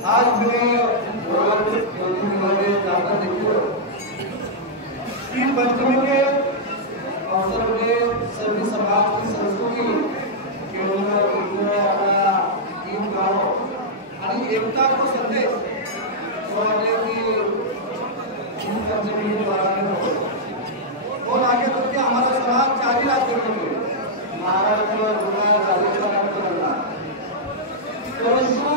आज मैं तीन पंचमी के अवसर में सभी समाज की संस्कृति गीत गाओ आणि एकता को संदेश पंचमी और आगे बढ़ के हमारा समाज 4 राज्यों में महाराष्ट्र, गुजरात, राजस्थान, परंतु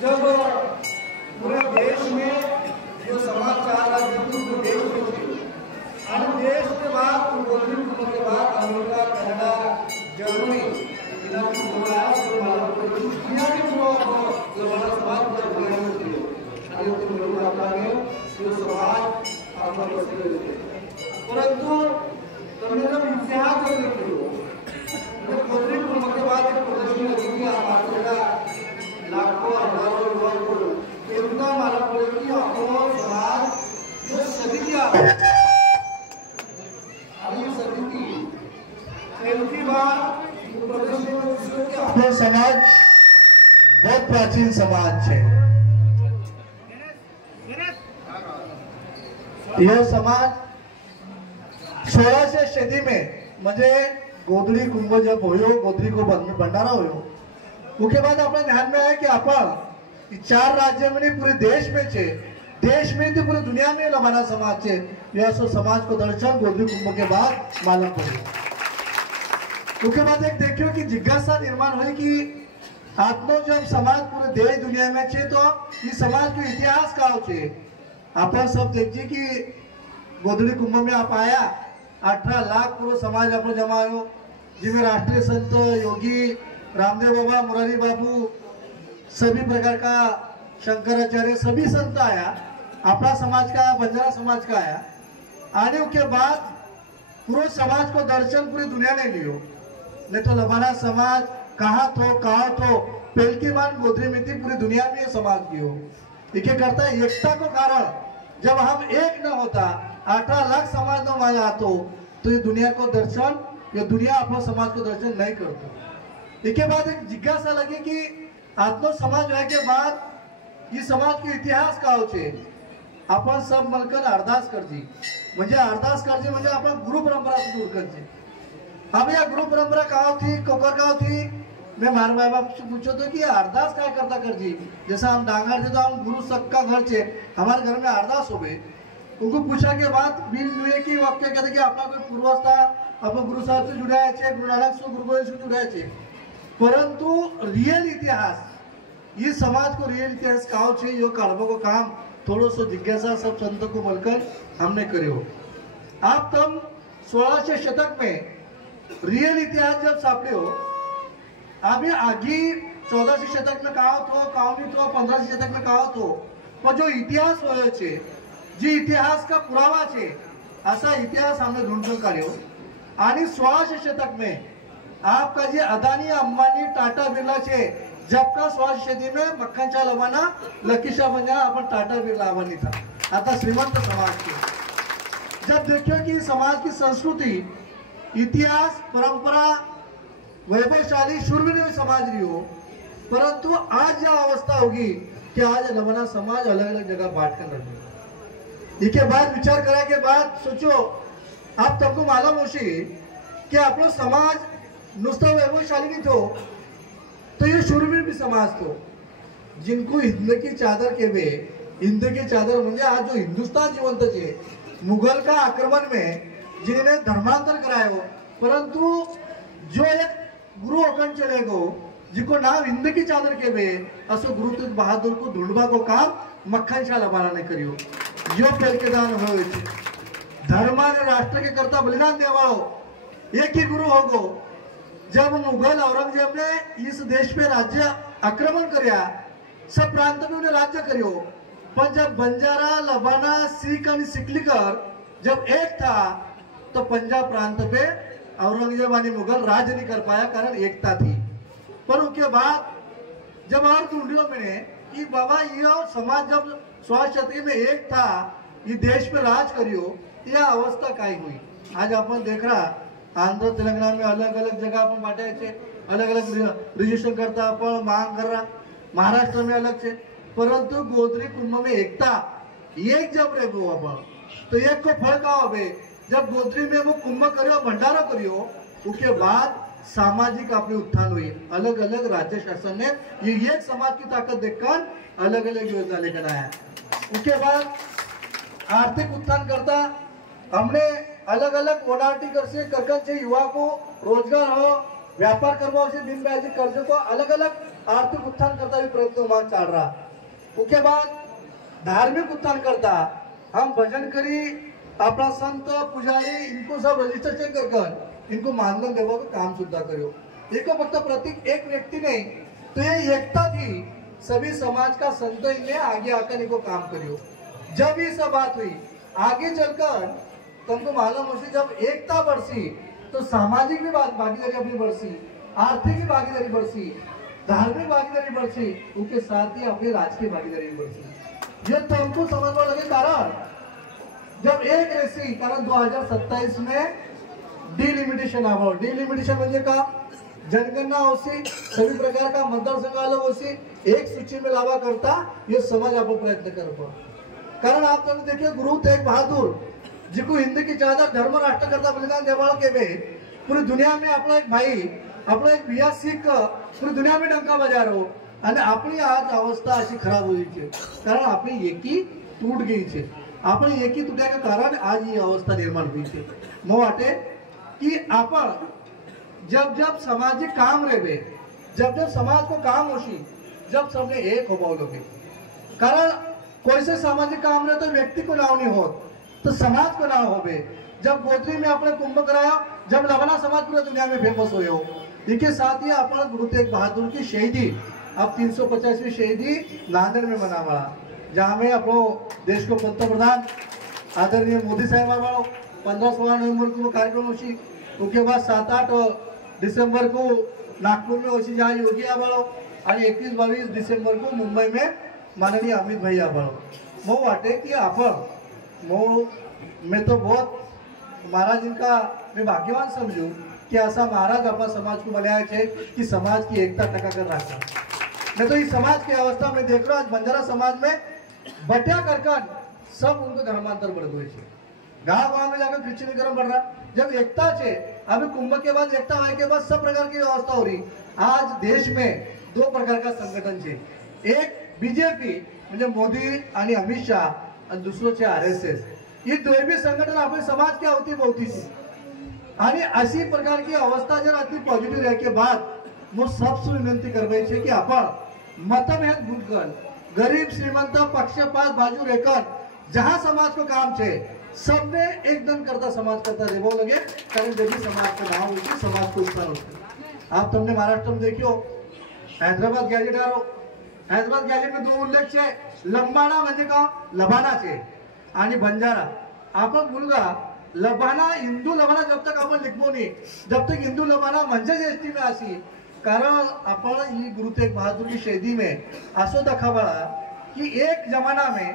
जब पूरे देश में जो समाज 4 राज्यों देश में थे और देश के बाद के बाद अमेरिका, कनाडा, जर्मनी परंतु इतिहास के बाद एक प्रदर्शनी लगी थी लाखों हजारों युवाओं को इतना मालूम पड़े कि समाज जो सदी की सदी की पहली बार આપણો સમાજ बहुत प्राचीन समाज है। यह समाज 1600 सदी में म्हणजे गोधड़ी कुंभ जब होयो, गोधड़ी को भंडारा होयो, उसके बाद अपने ध्यान में आया कि अपन 4 राज्य में नहीं पूरे देश में छे, देश में तो पूरी दुनिया में लबाना समाज है। यह सो समाज को दर्शन गोधड़ी कुंभ के बाद मालूम पड़े। उसके बाद एक देखियो कि जिज्ञासा निर्माण हुई कि आत्मो जब समाज पूरे देश दुनिया में छे तो ये समाज को इतिहास का होचे। अपन सब देखिए कि गोधड़ी कुंभ में आप आया 18 लाख पूरा समाज अपन जमा हो, जिसमें राष्ट्रीय संत योगी रामदेव बाबा, मुरारी बाबू, सभी प्रकार का शंकराचार्य, सभी संत आया, अपना समाज का, बंजारा समाज का आया। आने के बाद पूरे समाज को दर्शन पूरी दुनिया ने लियो, नहीं तो लबाना समाज कहा तो पहली बार गोधड़ी में थी, पूरी दुनिया में समाज की हो। ये करता है एकता को कारण, जब हम एक न होता 18 लाख समाज न वाला तो ये दुनिया को दर्शन, ये दुनिया अपना समाज को दर्शन नहीं करता। इसके बाद एक जिज्ञासा लगी कि आत्म समाज होने के बाद ये समाज के इतिहास का होचे। अपन सब मिलकर अरदास कर दी, म्हणजे अरदास कर दी म्हणजे अपन गुरु परंपरा से दूर कर दी। अब यह गुरु परंपरा कहाँ थी, कोकर कहाँ थी? मैं मार माँ बाप से पूछो तो कि अरदास क्या करता कर जी, जैसा हम डांगर थे तो हम गुरु सबका घर थे, हमारे घर में अरदास हो गए। उनको पूछा के बाद बीज हुए कि वाक्य कहते कि अपना कोई पूर्वज था, अपन गुरु साहब से जुड़ा है, गुरु नानक से, गुरु गोविंद से जुड़ा है। परंतु रियल इतिहास, ये समाज को रियल इतिहास कहाँ छे, यो काढ़बो को काम थोड़ो सो जिज्ञासा सब संतों को मिलकर हमने करियो। आप तम 1600 शतक में रियल इतिहास जब सापड़े हो, अभी आगे 1400 शतक में कहा तो, 1500 शतक में कहा तो, पर जो इतिहास हो छे, जी इतिहास का पुरावा छे, ऐसा इतिहास हमने ढूंढकर काढ्यो। आणि 1600 शतक में आपका जे अदानी, अंबानी, टाटा, बिरला छे, जबका 1600 सदी में मक्खन चा लवाना लकीशा बना अपन टाटा बिरला अबानी था। आता श्रीमंत समाज के जब देखियो कि समाज की संस्कृति, इतिहास, परंपरा वैभवशाली शूरवीर समाज रही हो, परंतु आज यह अवस्था होगी कि आज लबाना समाज अलग अलग जगह बांटकर लगे। इसके बाद विचार करा के बाद सोचो, आप सबको मालूम होशी कि अपना समाज नुसता वैभवशाली नहीं तो ये शूरवीर भी समाज तो, जिनको हिंद की चादर के वे, हिंद की चादर म्हणजे आज जो हिंदुस्तान जीवंत है, मुगल का आक्रमण में जिन्होंने धर्मांतर कराया हो, परंतु जो एक गुरु अगन चले गो, जिको नाम हिंद की चादर के वे, असो गुरु तेग बहादुर को ढूंढवा को काम मक्खन शाह लबाना ने करियो। यो पेलकेदान हो धर्म ने राष्ट्र के करता बलिदान देवाओ, एक ही गुरु होगो। जब मुगल औरंगजेब ने इस देश पे राज्य आक्रमण करया, सब प्रांत में उन्हें राज्य करियो, पर जब बंजारा, लबाना, सिख और सिकलीकर जब एक था तो पंजाब प्रांत पे औरंगजेब और मुगल राज नहीं कर पाया, कारण एकता थी। पर उसके बाद जब और ढूंढियो मैंने कि बाबा ये समाज जब 1600 शताब्दी में एक था, ये देश पे राज करियो, यह अवस्था काय हुई। आज अपन देख रहा आंध्र तेलंगाना में अलग अलग जगह अपन बांटे छे, अलग अलग रजिस्ट्रेशन करता अपन मांग कर रहा, महाराष्ट्र में अलग छे, परंतु गोधरी कुंभ में एकता एक जब रे वो अपन तो एक को फल का होवे जब गोधरी में वो कुंभ करियो भंडारा करियो उसके बाद सामाजिक अपनी उत्थान हुई। अलग अलग राज्य शासन ने ये एक समाज की ताकत देखकर अलग अलग योजना लेकर आया। उसके बाद आर्थिक उत्थान करता हमने अलग अलग ओडाटी कर से करकन से युवा को रोजगार हो, व्यापार करवा से बिन ब्याजी कर्ज को अलग अलग आर्थिक उत्थान करता भी प्रयत्न वहां चल रहा। उसके बाद धार्मिक उत्थान करता हम भजन करी अपना संत पुजारी इनको सब रजिस्ट्रेशन कर इनको मानधन देवा का काम सुद्धा करो। एक फक्त प्रतीक एक व्यक्ति नहीं तो ये एकता थी, सभी समाज का संत ने आगे आकर इनको काम करियो। जब ये सब बात हुई आगे चलकर तुमको मालूम हो जब एकता बढ़सी तो सामाजिक भी भागीदारी अपनी बढ़सी, आर्थिक भी भागीदारी बढ़सी, धार्मिक भागीदारी बढ़सी, उसके साथ ही अपनी राजकीय भागीदारी बढ़सी। ये तुमको समझ में लगे कारण जब एक ऐसी कारण 2027 में डिलिमिटेशन आवा। डिलिमिटेशन म्हणजे का जनगणना होसी, सभी प्रकार का मतदारसंघ अलग होसी, एक सूची में लावा करता ये समझ आप प्रयत्न कर। कारण आप तुमने देखिए गुरु तेग बहादुर जिको हिंद की चादर धर्म राष्ट्र करता बलिदान देवाल के वे पूरी दुनिया में अपना एक भाई अपना एक भैया सिख पूरी दुनिया में डंका बजा रहो અને આપણી आज अवस्था अशी खराब हुई है कारण अपनी एकी टूट गई है। अपनी एकी टूटा के कारण आज ये अवस्था निर्माण हुई है। मो वाटे कि आपण जब जब सामाजिक काम रहे जब जब समाज को काम होशी जब सबने एक हो लोगे कारण कोई से सामाजिक काम रहे तो व्यक्ति को नाव नहीं हो तो समाज को नाव हो। जब गोधरी में अपने कुंभ कराया जब लवना समाज पूरी दुनिया में फेमस हो। इसके साथ ही अपन गुरु तेग बहादुर की शहीदी अब 350वीं शहीदी नांदेड़ में मना पड़ा जहाँ में अपनो देश को पंतप्रधान आदरणीय मोदी साहब वालों 15-16 नवंबर को कार्यक्रम होशी। उसके बाद 7-8 दिसंबर को नागपुर में होशी जहाँ योगी आवाड़ो और 21-22 दिसंबर को मुंबई में माननीय अमित भाई आवाड़ो। वो वाटे कि अपन मैं तो बहुत महाराज इनका मैं भाग्यवान समझू कि ऐसा महाराज अपना समाज को बनाया है कि समाज की एकता टका कर रखा। मैं तो इस समाज की अवस्था में देख रहा हूँ आज बंजारा समाज में बटिया कर सब उनको धर्मांतर बढ़ गए। गाँव गाँव में जाकर क्रिश्चियनीकरण बढ़ रहा। जब एकता है अभी कुंभ के बाद एकता होने के बाद सब प्रकार की व्यवस्था हो रही। आज देश में 2 प्रकार का संगठन है, एक बीजेपी म्हणजे मोदी आणि अमित शाह और दूसरों से RSS। ये दोनों भी संगठन अपने समाज की अवती बहुती थी आणि अशी प्रकार की अवस्था जर अति पॉझिटिव्ह रहे के बाद मग सबसे विनंती करवाई है कि अपन मतभेद भूलकर गरीब श्रीमंत पक्षपात बाजू रहकर जहां समाज को काम है सबने एकदम करता समाज करता रेवो लगे कारण जब भी समाज का नाम होती समाज को उत्थान होते। आप तुमने महाराष्ट्र में देखियो हैदराबाद गॅजेट आरो हैदराबाद गॅजेट में 2 उल्लेख है लंबाणा म्हणजे का लबाना है आणि बंजारा। आपण मुलगा लबाना हिंदू लबाना जब तक आपण लिखबो नहीं जब तक हिंदू लबाना म्हणजे एसटी में आसी कारण आपण ही गुरु तेग बहादुर की शहीदी में असो दखाबळा कि एक जमाना में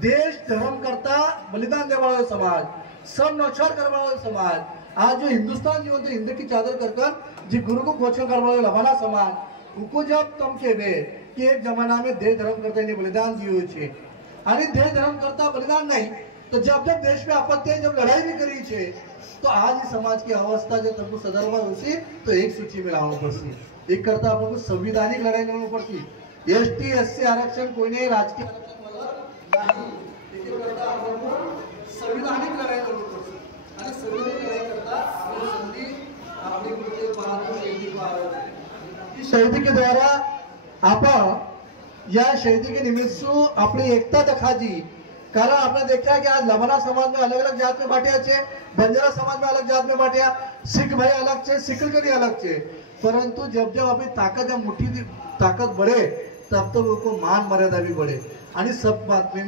देश धर्म करता बलिदान देने वाला समाज सब नौछार करने वाला समाज आज जो हिंदुस्तान जीवन तो हिंद की चादर कर जी गुरु को घोषणा करने वाला लबाना समाज उनको जब तम के वे कि एक जमाना में देश धर्म करते नहीं बलिदान दिए छे आणि देश धर्म करता बलिदान नहीं तो जब जब देश में आपत्ति है जब लड़ाई भी करी छे तो आज इस समाज की अवस्था जब तुमको सदर्भ होती तो एक सूची में लाना पड़ती एक करता आपको संविधानिक लड़ाई लड़नी पड़ती। ST SC आरक्षण कोई नहीं राजकीय आरक्षण संविधानिक लड़ाई लड़नी पड़ती आणि संविधानिक लड़ाई करता आपली संधी आपली गुरु तेग बहादुर शहीदी को आवाज इस शहीदी के द्वारा आप या शहीदी के निमित्त अपनी एकता दिखा दी कारण आपने देखा है कि आज लबाना समाज में अलग अलग जात में बांटिया छे, बंजारा समाज में अलग जात में बांटिया, सिख भाई अलग छे, सिकलकरी अलग छे, परंतु जब जब अपनी ताकत या मुट्ठी ताकत बढ़े तब तो उनको मान मर्यादा भी बढ़े आणि सब बात में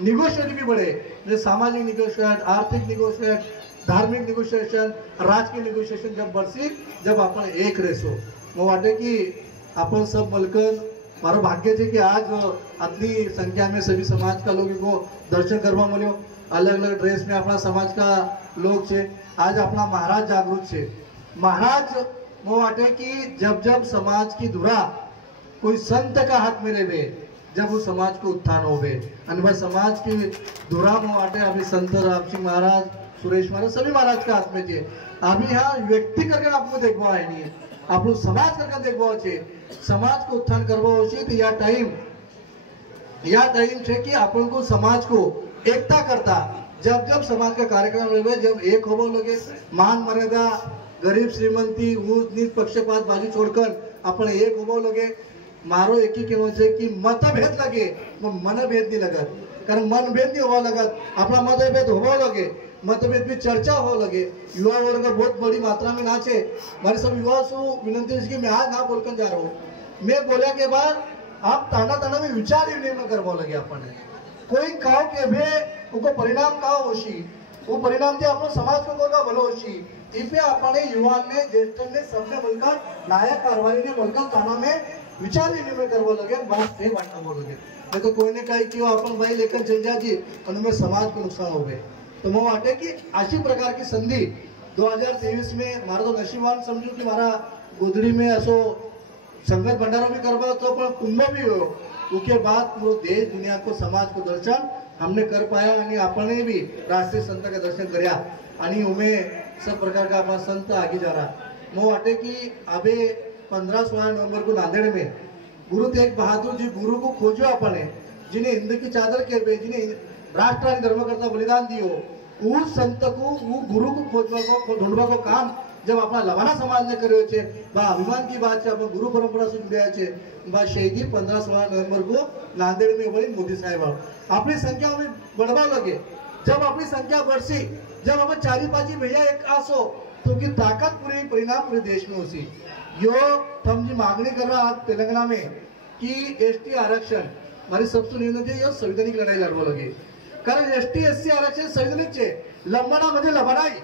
निगोशिएशन भी बढ़े जैसे सामाजिक निगोशिएशन आर्थिक निगोशिएशन धार्मिक निगोशिएशन राजकीय निगोशिएशन जब बढ़सी जब आपण एक रेसो मग वाटे की आपण सब मलकर मारो भाग्य है कि आज इतनी संख्या में सभी समाज का लोग को दर्शन करवा मिलो। अलग अलग ड्रेस में अपना समाज का लोग छे। आज अपना महाराज जागृत छे। महाराज वो वाटे कि जब जब समाज की धुरा कोई संत का हाथ में रहे, जब वो समाज को उत्थान होवे और वह समाज की धुरा में वाटे अभी संत राम सिंह महाराज, सुरेश महाराज सभी महाराज का हाथ में थे। अभी यहाँ व्यक्ति करके आपको देखवा है नहीं, आप लोग समाज करके देखवा छे। समाज को उत्थान करवा होची तो या टाइम छे कि अपन को समाज को एकता करता। जब जब समाज का कार्यक्रम रहे, जब एक होबो लगे, मान मर्यादा, गरीब श्रीमंती, ऊंच नीच पक्षपात बाजू छोड़कर अपन एक होबो लगे। मारो एक ही कहना है कि मतभेद लगे वो मनभेद नहीं लगत, कारण मनभेद नहीं होवा लगत, अपना मतभेद होवा लगे, मतभेद भी चर्चा हो लगे। युवा वर्ग बहुत बड़ी मात्रा में नाचे। हमारे सब युवा से विनंती है कि मैं आज ना बोलकर जा रहा हूँ, मैं बोला के बाद आप ताना ताना में विचार विनिमय करवा लगे। अपन कोई काव के भे उनको परिणाम का होशी, वो परिणाम जे अपनो समाज को कोगा भलो होशी। इपे अपने युवा ने ज्येष्ठ ने सबने मिलकर नायक कारवारी ने मिलकर ताना में विचार विनिमय करवा लगे, बात से बांटना बोल लगे। नहीं तो कोई ने कही कि अपन भाई लेकर चल जा जी और उनमें समाज को नुकसान हो गए। तो मैं वाटे कि अशी प्रकार की संधि 2023 में मारा तो नशीबवान समझू कि मारा गोधड़ी में असो संगत भंडारा भी करवा तो पण कुंभ भी हो। उसके बाद पूरे देश दुनिया को समाज को दर्शन हमने कर पाया आणि आपने भी राष्ट्रीय संत का दर्शन करया आणि उमें सब प्रकार का अपना संत आगे जा रहा। मैं वाटे कि अबे 15-16 नवंबर को नांदेड़ में गुरु तेग बहादुर जी गुरु को खोजो अपने, जिन्हें हिंद की चादर के बे, जिन्हें राष्ट्र आणि धर्म करता बलिदान दियो, उस संत को वो गुरु को खोजवा को ढूंढवा को काम जब अपना लवाना समाज ने करे छे, बा अभिमान की बात है, अपन गुरु परंपरा से जुड़े छे। बा शहीदी 15-16 नवंबर को नांदेड़ में बड़ी मोदी साहब अपनी संख्या में बढ़वा लगे। जब अपनी संख्या बढ़सी, जब अपन 4-5 भैया एक आसो तो की ताकत पूरी परिणाम पूरे देश में होसी। यो हम जी मांगनी कर रहा आज तेलंगाना में कि एसटी आरक्षण हमारी सबसे विनंती है, संवैधानिक लड़ाई लड़वा लगे। कारण एसटी एससी आरक्षण संवैधानिक छे, लंबाना म्हणजे लबानाई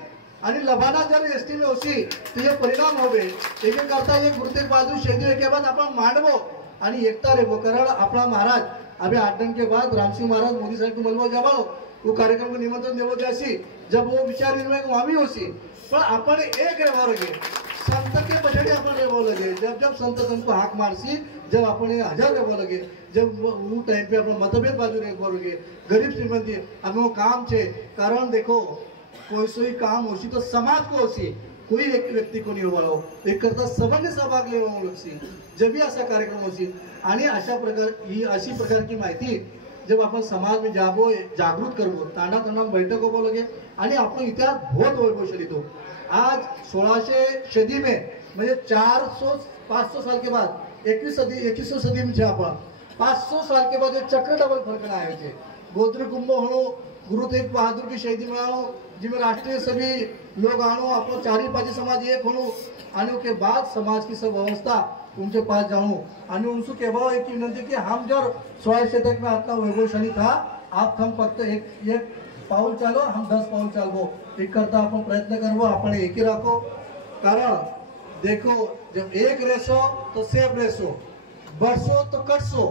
आणि लबाना जर एसटी में होसी तो ये परिणाम होवे। एक करता ये गुरु तेग बहादुर शहीदी के बाद अपन मांडवो आणि एकता रेवो। कारण अपना महाराज अभी 8 दिन के बाद राम सिंह महाराज मोदी साहब को मिलवा जावाओ, वो कार्यक्रम को निमंत्रण देवो जासी, जब वो विचार विनिमय वहां भी होसी। पर अपन एक रेवा लगे, संत के बछड़े अपन रेवा लगे। जब जब संत को हाक मारसी, जब अपने हजार रेवा लगे, जब वो टाइम पे अपना मतभेद बाजू रेवा लगे, गरीब श्रीमंती हमें वो काम छे। कारण देखो कोई सोई काम होशी तो समाज को होशी, कोई एक व्यक्ति को नहीं होवालो, एक करता सबने सहभाग लेवा लगसी जब भी असा कार्यक्रम होशी। आणि अशा प्रकार ही अशी प्रकार की माहिती जब आपण समाज में जाबो जागृत करबो, ताना ताना बैठक होबो लगे आणि आपण इतिहास बहुत वैभवशाली तो। आज 1600 सदी में म्हणजे 400-500 साल के बाद 21वीं सदी में आपण 500 साल के बाद चक्र डबल फर्क ना आए थे। गोत्री कुंभ हो, गुरु तेग बहादुर की शहीदी मनाओ, जिसमें राष्ट्रीय सभी लोग आणो, अपनो 4-5 समाज एक होनो आने के बाद समाज की सब अवस्था उनके पास जाऊं आणि उनसे कहवा एक विनंती कि हम जब 16 शतक में अपना वैभवशाली था, आप हम फक्त एक पाऊल चालो, हम 10 पाऊल चालबो। एक करता अपन प्रयत्न करबो, अपन एक ही रखो। कारण देखो जब एक रेसो तो सेब रेसो, बरसो तो कटसो।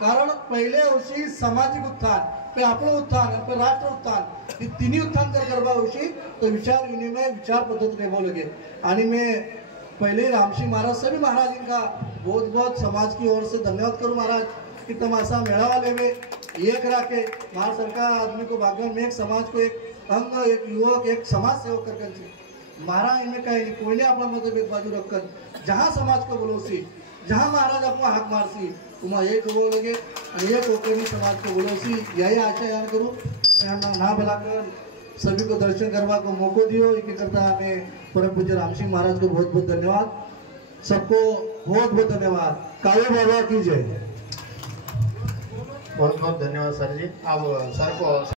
कारण पहले उसी सामाजिक उत्थान, पे आपलं उत्थान, पे राष्ट्र उत्थान, ये तीनही उत्थान जर करवा उसी तो विचार विनिमय विचार पद्धति रेवा लगे। आणि मैं पहले रामसिंह महाराज सभी महाराज इनका बहुत बहुत समाज की ओर से धन्यवाद करूं महाराज कि तुम ऐसा मेड़ावा लेवे एक राके भारत सरकार आदमी को भागन में एक समाज को एक अंग, एक युवक, एक समाज सेवक करके महाराज इनमें कहीं नहीं, कोई ने अपना मतभेद बाजू रखकर जहाँ समाज को बोलोसी, जहाँ महाराज अपना हाथ मारसी तुम्हारा एक हो लगे और एक होकर समाज को बोलोसी। यही आशा यान करूँ ना भलाकर सभी को दर्शन करवा को मौको दियो। एक करता हमें परम पूज्य राम सिंह महाराज को बहुत बहुत धन्यवाद, सबको बहुत बहुत धन्यवाद। काले बाबा की जय। बहुत बहुत धन्यवाद सर जी। अब सर को